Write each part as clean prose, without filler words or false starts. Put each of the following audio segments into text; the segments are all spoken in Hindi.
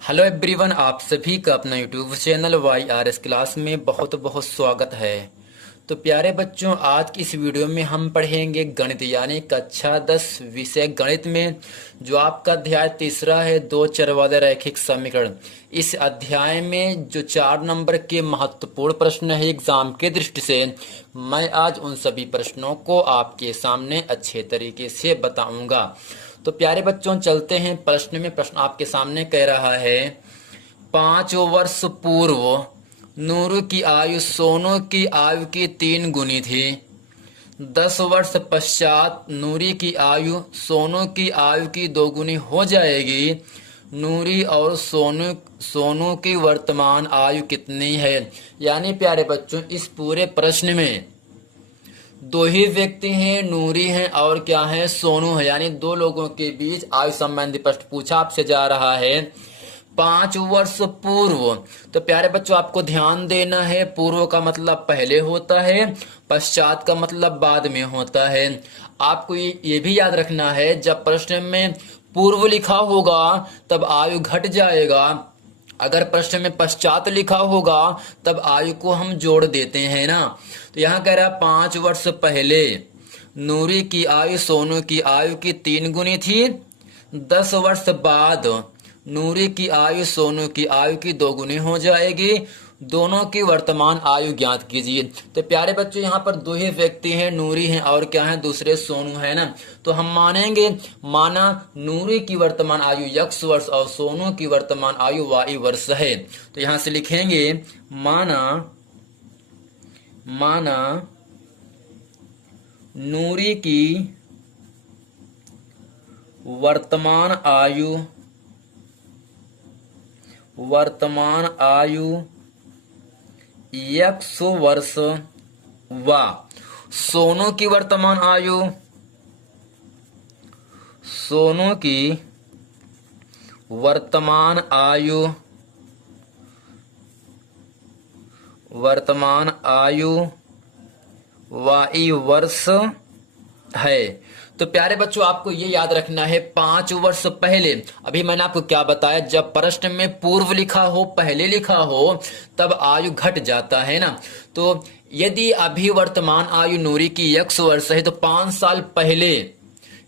हेलो एवरीवन, आप सभी का अपना यूट्यूब चैनल YRS क्लास में बहुत बहुत स्वागत है। तो प्यारे बच्चों, आज की इस वीडियो में हम पढ़ेंगे गणित यानी कक्षा 10 विषय गणित में जो आपका अध्याय तीसरा है, दो चर वाले रैखिक समीकरण। इस अध्याय में जो 4 नंबर के महत्वपूर्ण प्रश्न है एग्जाम के दृष्टि से, मैं आज उन सभी प्रश्नों को आपके सामने अच्छे तरीके से बताऊंगा। तो प्यारे बच्चों, चलते हैं प्रश्न में। प्रश्न आपके सामने कह रहा है, 5 वर्ष पूर्व नूरू की आयु सोनू की आयु की 3 गुनी थी। 10 वर्ष पश्चात नूरी की आयु सोनू की आयु की 2 गुनी हो जाएगी। नूरी और सोनू की वर्तमान आयु कितनी है। यानी प्यारे बच्चों, इस पूरे प्रश्न में दो ही व्यक्ति हैं, नूरी हैं और क्या है, सोनू है। यानी दो लोगों के बीच आयु संबंधी प्रश्न पूछा आपसे जा रहा है। 5 वर्ष पूर्व, तो प्यारे बच्चों आपको ध्यान देना है, पूर्व का मतलब पहले होता है, पश्चात का मतलब बाद में होता है। आपको ये भी याद रखना है, जब प्रश्न में पूर्व लिखा होगा तब आयु घट जाएगा। अगर प्रश्न में पश्चात लिखा होगा तब आयु को हम जोड़ देते हैं ना। तो यहाँ कह रहा है 5 वर्ष पहले नूरी की आयु सोनू की आयु की 3 गुनी थी। 10 वर्ष बाद नूरी की आयु सोनू की आयु की 2 गुनी हो जाएगी। दोनों की वर्तमान आयु ज्ञात कीजिए। तो प्यारे बच्चों, यहाँ पर दो ही व्यक्ति हैं, नूरी हैं और क्या है, दूसरे सोनू है ना। तो हम माना नूरी की वर्तमान आयु x वर्ष और सोनू की वर्तमान आयु y वर्ष है। तो यहाँ से लिखेंगे, माना नूरी की वर्तमान आयु x वर्ष व सोनू की वर्तमान आयु y वर्ष है। तो प्यारे बच्चों, आपको ये याद रखना है, 5 वर्ष पहले, अभी मैंने आपको क्या बताया, जब प्रश्न में पूर्व लिखा हो, पहले लिखा हो, तब आयु घट जाता है ना। तो यदि अभी वर्तमान आयु नूरी की x वर्ष है तो 5 साल पहले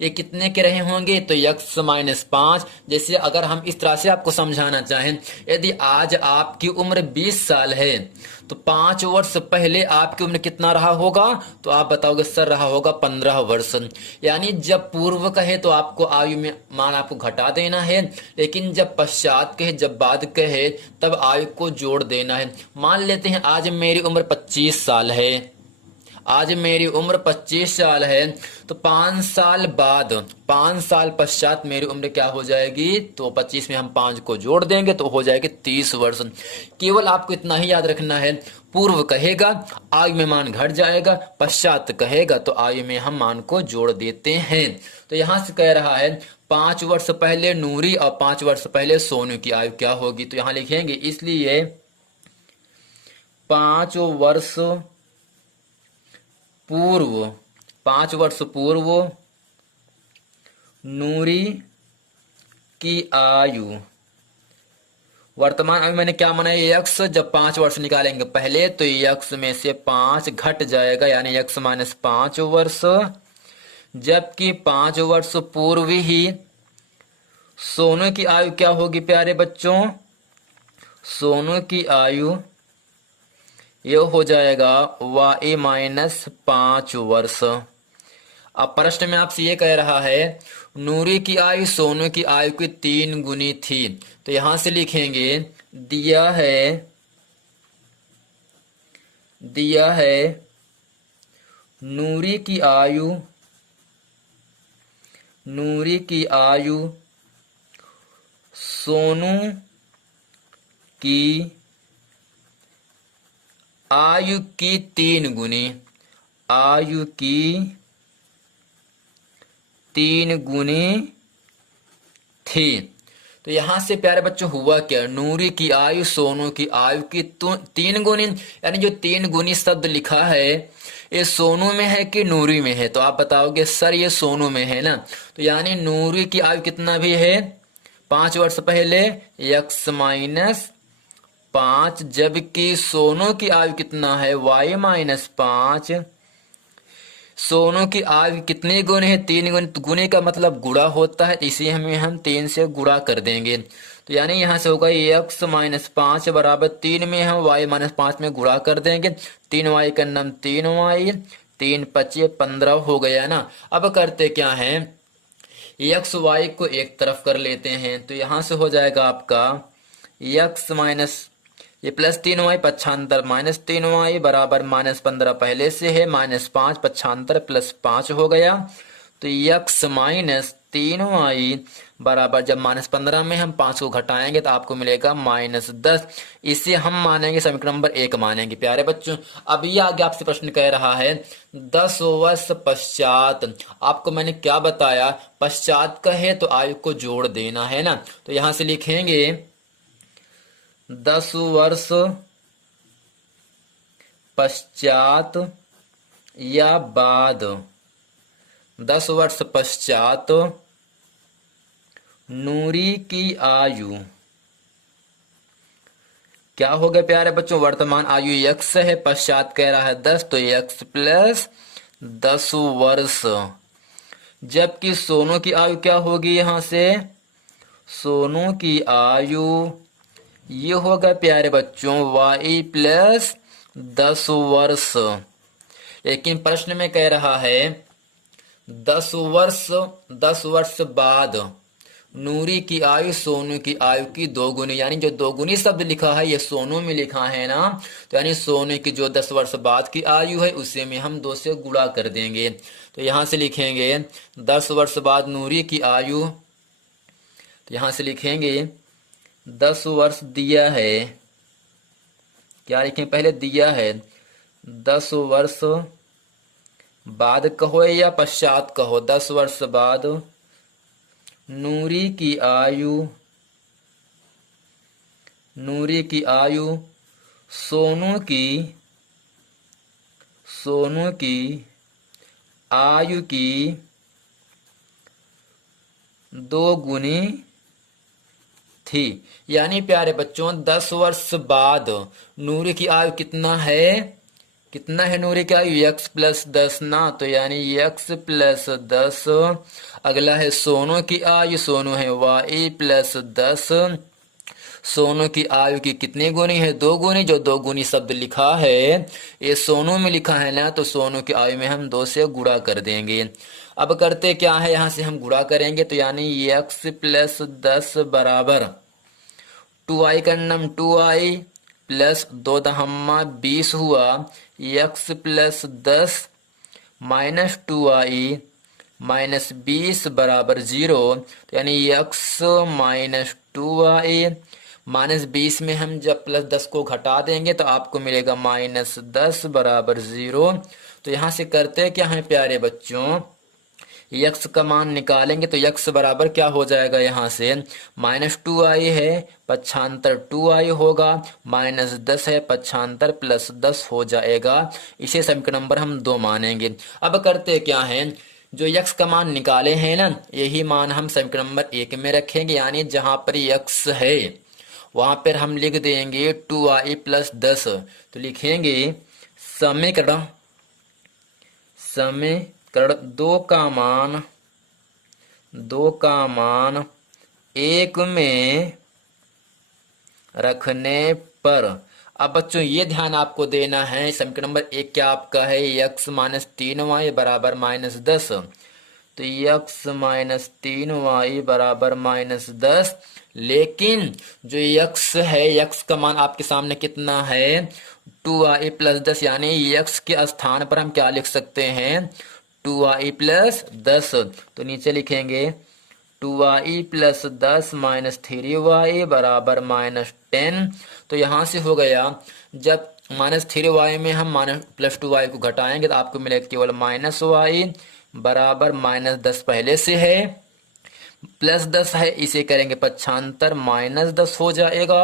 ये कितने के रहे होंगे, तो x माइनस 5। जैसे अगर हम इस तरह से आपको समझाना चाहें, यदि आज आपकी उम्र 20 साल है तो 5 वर्ष पहले आपकी उम्र कितना रहा होगा, तो आप बताओगे सर रहा होगा 15 वर्ष। यानी जब पूर्व कहे तो आपको आयु में मान आपको घटा देना है, लेकिन जब पश्चात कहे, जब बाद कहे, तब आयु को जोड़ देना है। मान लेते हैं आज मेरी उम्र 25 साल है, आज मेरी उम्र 25 साल है, तो 5 साल बाद, 5 साल पश्चात मेरी उम्र क्या हो जाएगी, तो 25 में हम 5 को जोड़ देंगे तो हो जाएगी 30 वर्ष। केवल आपको इतना ही याद रखना है, पूर्व कहेगा आयु में मान घट जाएगा, पश्चात कहेगा तो आयु में हम मान को जोड़ देते हैं। तो यहां से कह रहा है 5 वर्ष पहले नूरी और 5 वर्ष पहले सोनू की आयु क्या होगी। तो यहां लिखेंगे, इसलिए 5 वर्ष पूर्व नूरी की आयु, वर्तमान आयु मैंने क्या माना है, x। जब 5 वर्ष निकालेंगे पहले तो x में से 5 घट जाएगा, यानी x माइनस 5 वर्ष। जबकि 5 वर्ष पूर्व ही सोनू की आयु क्या होगी प्यारे बच्चों, सोनू की आयु ये हो जाएगा y माइनस 5 वर्ष। अब प्रश्न में आपसे ये कह रहा है, नूरी की आयु सोनू की आयु की 3 गुनी थी। तो यहां से लिखेंगे, दिया है नूरी की आयु सोनू की आयु की 3 गुनी, आयु की 3 गुनी थी। तो यहां से प्यारे बच्चों हुआ क्या, नूरी की आयु सोनू की आयु की 3 गुनी, यानी जो 3 गुनी शब्द लिखा है ये सोनू में है कि नूरी में है। तो आप बताओगे सर ये सोनू में है ना, तो यानी नूरी की आयु कितना भी है 5 वर्ष पहले x माइनस 5, जबकि सोनू की आयु कितना है y माइनस 5। सोनू की आयु कितने गुने है 3 गुने, तो गुने का मतलब गुणा होता है, इसे हम 3 से गुणा कर देंगे। तो यानी यहाँ से होगा x माइनस 5 बराबर 3 में हम y माइनस 5 में गुणा कर देंगे। 3y का नाम 3y, 3 पचे 15 हो गया ना। अब करते क्या है, x y को एक तरफ कर लेते हैं, तो यहाँ से हो जाएगा आपका x माइनस ये प्लस 3y पक्षांतर माइनस 3y बराबर माइनस 15 पहले से है, माइनस 5 पक्षांतर प्लस 5 हो गया। तो x माइनस 3y बराबर जब माइनस 15 में हम 5 को घटाएंगे तो आपको मिलेगा माइनस 10। इसे हम मानेंगे समीकरण नंबर 1 मानेंगे। प्यारे बच्चों, अब ये आगे आपसे प्रश्न कह रहा है 10 वर्ष पश्चात। आपको मैंने क्या बताया, पश्चात कहे तो आयु को जोड़ देना है ना। तो यहां से लिखेंगे 10 वर्ष पश्चात या बाद, 10 वर्ष पश्चात नूरी की आयु क्या हो गया प्यारे बच्चों, वर्तमान आयु x है, पश्चात कह रहा है 10, तो x प्लस 10 वर्ष। जबकि सोनू की आयु क्या होगी, यहां से सोनू की आयु ये होगा प्यारे बच्चों y प्लस 10 वर्ष। लेकिन प्रश्न में कह रहा है 10 वर्ष बाद नूरी की आयु सोनू की आयु की 2 गुनी, यानी जो 2 गुनी शब्द लिखा है ये सोनू में लिखा है ना, तो यानी सोनू की जो 10 वर्ष बाद की आयु है उसे में हम 2 से गुणा कर देंगे। तो यहां से लिखेंगे 10 वर्ष बाद नूरी की आयु, तो यहां से लिखेंगे 10 वर्ष दिया है, क्या लिखें पहले दिया है 10 वर्ष बाद कहो या पश्चात कहो, 10 वर्ष बाद नूरी की आयु सोनू की आयु की 2 गुनी थी। यानी प्यारे बच्चों 10 वर्ष बाद नूरी की आयु कितना है नूरी की आयु x प्लस 10 ना, तो यानी x प्लस 10। अगला है सोनू की आयु, सोनू है y प्लस 10। सोनू की आयु की कितनी गुनी है 2 गुनी, जो 2 गुनी शब्द लिखा है ये सोनू में लिखा है ना, तो सोनू की आयु में हम 2 से गुणा कर देंगे। अब करते क्या है, यहां से हम गुणा करेंगे, तो यानी x प्लस 10 बराबर 2y का नाम 2y प्लस 2 दहम्मा 20 हुआ, x plus 10 minus 2y minus 20 बराबर 0। तो यानी x माइनस 2y माइनस 20 में हम जब प्लस 10 को घटा देंगे तो आपको मिलेगा माइनस 10 बराबर 0। तो यहाँ से करते क्या है प्यारे बच्चों, x का मान निकालेंगे तो x बराबर क्या हो जाएगा, यहाँ से माइनस 2y है पक्षांतर 2y होगा, माइनस 10 है पक्षांतर प्लस 10 हो जाएगा। इसे समीकरण नंबर हम 2 मानेंगे। अब करते क्या है, जो x का मान निकाले हैं ना यही मान हम समीकरण नंबर 1 में रखेंगे, यानी जहां पर x है वहां पर हम लिख देंगे 2y प्लस 10। तो लिखेंगे समीकरण 2 का मान 1 में रखने पर। अब बच्चों ये ध्यान आपको देना है, समीकरण नंबर 1 क्या आपका है x माइनस 3y बराबर माइनस 10, तो x माइनस 3y बराबर माइनस 10। लेकिन जो x है x का मान आपके सामने कितना है 2y प्लस 10, यानी x के स्थान पर हम क्या लिख सकते हैं 2y प्लस 10। तो नीचे लिखेंगे 2y प्लस 10 माइनस 3y बराबर माइनस 10। तो यहाँ से हो गया, जब माइनस 3y में हम माइनस प्लस 2y को घटाएंगे तो आपको मिलेगा केवल माइनस y बराबर माइनस 10 पहले से है, प्लस 10 है इसे करेंगे पक्षांतर माइनस 10 हो जाएगा।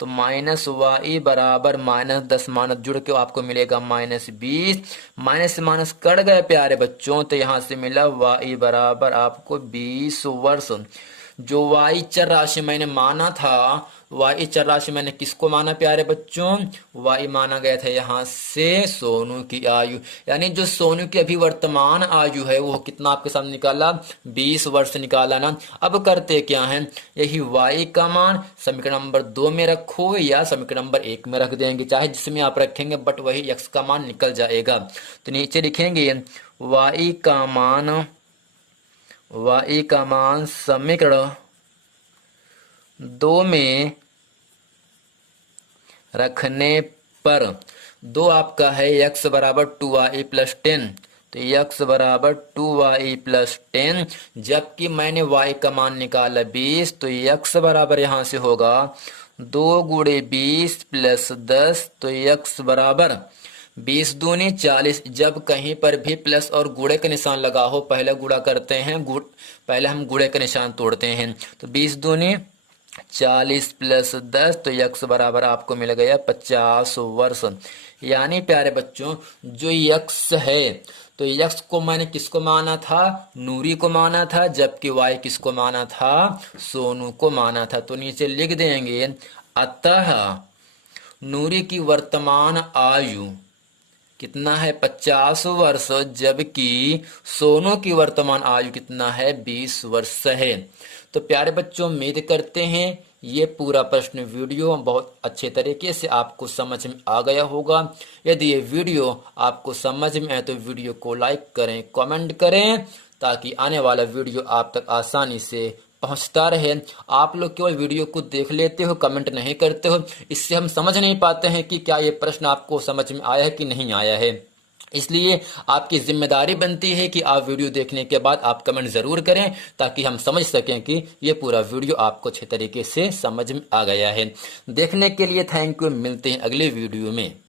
तो माइनस y बराबर माइनस 10 माइनस जुड़ के आपको मिलेगा माइनस 20, माइनस से माइनस कट गए प्यारे बच्चों, तो यहाँ से मिला y बराबर आपको 20 वर्ष। जो वाई चर राशि मैंने माना था, वाई चर राशि मैंने किसको माना प्यारे बच्चों? वाई माना गया था यहाँ से सोनू की आयु, यानी जो सोनू की अभी वर्तमान आयु है वो कितना आपके सामने निकाला? 20 वर्ष निकाला ना। अब करते क्या है, यही वाई का मान समीकरण नंबर 2 में रखो या समीकरण नंबर 1 में रख देंगे, चाहे जिसमें आप रखेंगे, बट वही एक्स का मान निकल जाएगा। तो नीचे लिखेंगे वाई का मान समीकरण 2 में रखने पर 2 आपका है x बराबर 2y प्लस 10, तो x बराबर 2y प्लस 10, जबकि मैंने y का मान निकाला 20, तो x बराबर यहां से होगा 2 गुणे 20 प्लस 10, तो x बराबर 20 दूनी 40। जब कहीं पर भी प्लस और गुणे का निशान लगा हो, पहले गुणा करते हैं, पहले हम गुणे का निशान तोड़ते हैं। तो 20 दूनी 40 प्लस 10, तो यक्स बराबर आपको मिल गया 50 वर्ष। यानी प्यारे बच्चों जो यक्स है, तो यक्स को मैंने किसको माना था? नूरी को माना था, जबकि वाई किसको माना था? सोनू को माना था। तो नीचे लिख देंगे अतः नूरी की वर्तमान आयु कितना है? 50 वर्ष, जबकि सोनू की वर्तमान आयु कितना है? 20 वर्ष है। तो प्यारे बच्चों उम्मीद करते हैं ये पूरा प्रश्न वीडियो बहुत अच्छे तरीके से आपको समझ में आ गया होगा। यदि ये वीडियो आपको समझ में आए तो वीडियो को लाइक करें, कमेंट करें, ताकि आने वाला वीडियो आप तक आसानी से पहुंचता रहे। आप लोग केवल वीडियो को देख लेते हो, कमेंट नहीं करते हो, इससे हम समझ नहीं पाते हैं कि क्या ये प्रश्न आपको समझ में आया है कि नहीं आया है। इसलिए आपकी जिम्मेदारी बनती है कि आप वीडियो देखने के बाद आप कमेंट जरूर करें, ताकि हम समझ सकें कि ये पूरा वीडियो आपको अच्छे तरीके से समझ में आ गया है। देखने के लिए थैंक यू। मिलते हैं अगले वीडियो में।